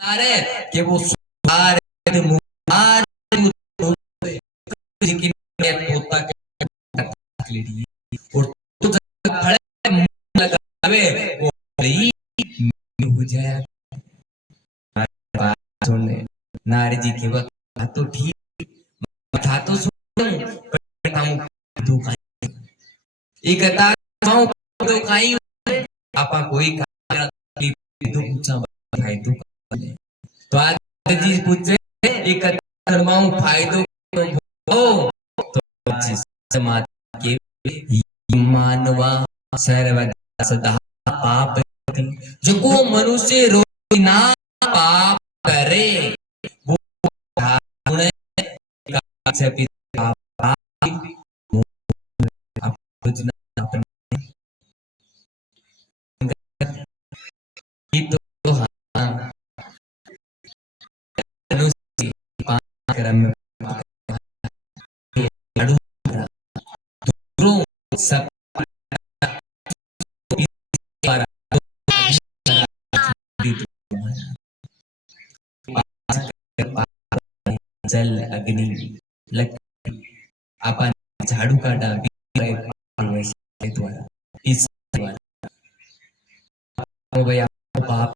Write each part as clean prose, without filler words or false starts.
है कि वो सुधार मुहार जी की पोता के लिए और तो खड़े लगावे वो हो जाए सुनने नारी जी के वक्त तो ठीक था तो सुन दो एक दो काई आपा कोई दो ऊंचा भाई दो तो आज जी पूछे एक धर्माओं फायदो हो तो समाज के मानवा सर्वदा सदा पाप जो को मनुष्य रोज ना पाप करे वो सब जल अग्नि लकड़ी अपन झाड़ू काटा द्वारा इस द्वारा भाई पाप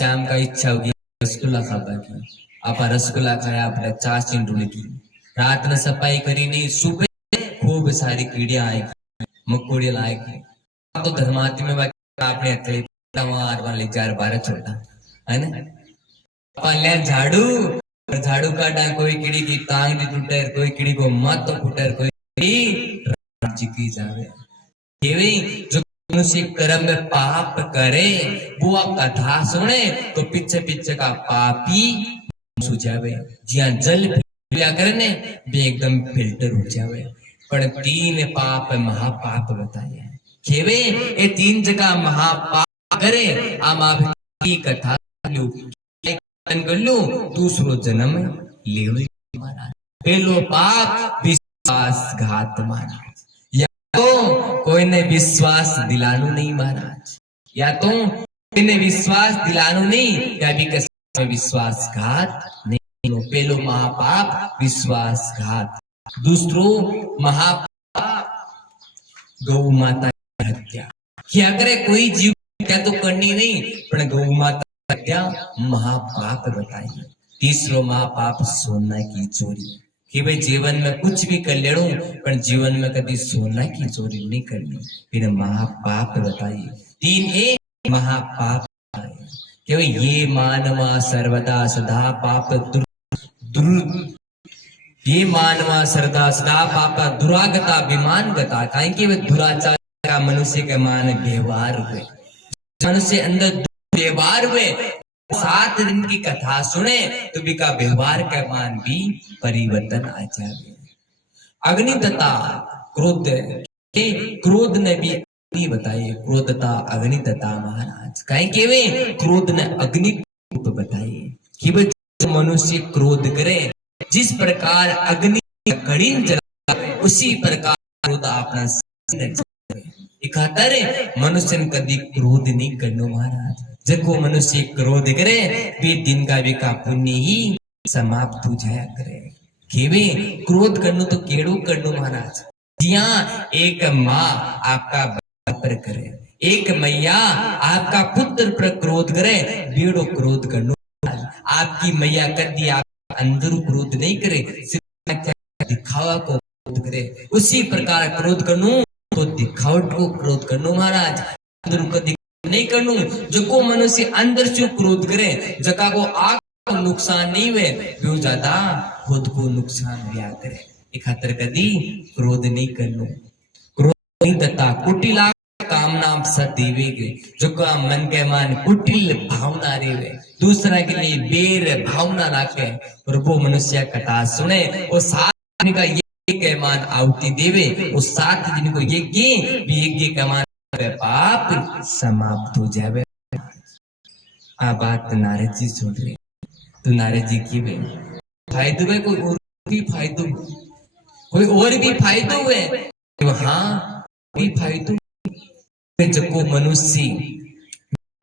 शाम का इच्छा होगी रसगुल्ला खाबा की आप रसगुल्ला खाया आपने चार चिंटू की रात में सफाई करी नहीं सुबह खूब सारी कीड़ियां आएगी मकोड़ियां लाएगी तो धर्माती में आपने ले चार बारह छोटा है ना अपन झाड़ू और झाड़ू काटा कोई कीड़ी की टांग दी टूटे कोई कीड़ी को मत तो फुटे कोई की जावे केवी जो मनुष्य कर्म में पाप करे वो कथा सुने तो पीछे पीछे का पापी सुझावे जिया जल पिया करने भी एकदम फिल्टर हो जावे पर तीन पाप महापाप बताए केवे ये तीन जगह महापाप करे आम आप की कथा गल्लू दूसरो जन्म ले पहलो पाप विश्वासघात महाराज या तो कोई ने विश्वास दिलानु नहीं महाराज या तो कोई ने विश्वास दिलानु नहीं या भी किसी में विश्वासघात नहीं पहलो महापाप विश्वासघात दूसरो महापाप गौ माता की हत्या क्या करे कोई जीव हत्या तो करनी नहीं पर गौ माता हत्या महापाप बताई तीसरो महापाप सोना की चोरी कि भाई जीवन में कुछ भी कर ले पर जीवन में कभी सोना की चोरी नहीं करनी फिर महापाप बताई तीन एक महापाप कि भाई ये मानवा सर्वदा सदा पाप ये मानवा सर्वदा सदा पाप दुरागता विमान गता कहीं कि दुराचार का मनुष्य के मान व्यवहार हुए मनुष्य अंदर व्यवहार हुए 7 दिन की कथा सुने तो बिका व्यवहार का मान भी परिवर्तन आ जाए अग्नि तथा क्रोध क्रोध ने भी अग्नि बताइए क्रोध तथा अग्नि तथा महाराज कहीं केवे क्रोध ने अग्नि बताइए कि जो मनुष्य क्रोध करे जिस प्रकार अग्नि कड़ी जला उसी प्रकार क्रोध अपना इकहत्तर मनुष्य कभी क्रोध नहीं करनो महाराज जब वो मनुष्य क्रोध करे वे दिन का विका पुण्य ही समाप्त हो जाया करे केवे क्रोध करनो तो केड़ो करनो महाराज जिया एक माँ आपका पर करे एक मैया आपका पुत्र पर क्रोध करे बेड़ो क्रोध करनो आपकी मैया कर दी आप अंदर क्रोध नहीं करे सिर्फ दिखावा को क्रोध करे उसी प्रकार क्रोध करनो तो दिखावट को क्रोध करनो महाराज अंदर को नहीं करनू जो को मनुष्य अंदर से क्रोध करे जका को आग को नुकसान नहीं हुए जो ज्यादा खुद को नुकसान दिया करे इकहत्तर कदी क्रोध नहीं करनो क्रोध नहीं दता कुटिला कामना सदीवे के जो का मन के मान कुटिल भावना रेवे दूसरा के लिए बेर भावना रखे और वो मनुष्य कथा सुने वो 7 दिन का ये के मान आहुति देवे वो 7 दिन को यज्ञ का मान पाप समाप्त हो जाए आ बात नारद जी सुन रहे तो नारद जी की वे फायदो है कोई और भी फायदो हुए तो हाँ भी फायदो जब को मनुष्य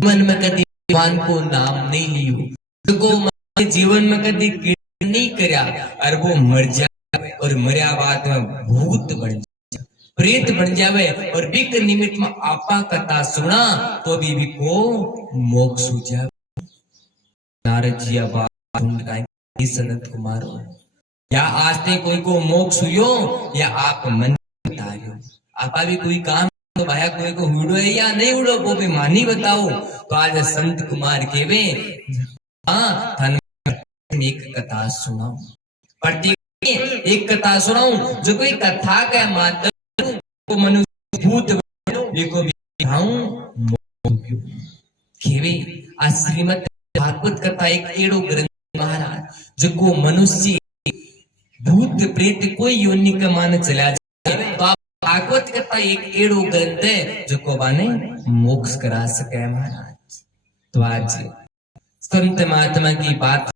मन में कभी भगवान को नाम नहीं लियो, जको माने जीवन में कभी कीर्तन नहीं करया और वो मर जाए और मर्या बाद में भूत बन जाए, प्रेत बन जावे और बिक निमित्त में आपा कथा सुना तो भी को मोक्ष हो जाए। नारद जी बात सनत कुमारो या आज ते कोई को मोक्ष हुयो या आप मन बतायो, आपा भी कोई काम तो भाया कोई को उड़ो है या नहीं उड़ो वो भी मानी बताओ। तो आज संत कुमार केवे हाँ थन एक कथा सुनाऊं, प्रत्येक एक कथा सुनाऊं जो कोई कथा के माध्यम को मनुष्य भूत को बिठाऊं केवे आ श्रीमद् भागवत कथा एक एड़ो ग्रंथ महाराज जो को मनुष्य भूत प्रेत कोई योनि का मान चला जाए तो भागवत कथा एक एड़ो ग्रंथ है जो को बाने मोक्ष करा सके महाराज। तो आज संत महात्मा की बात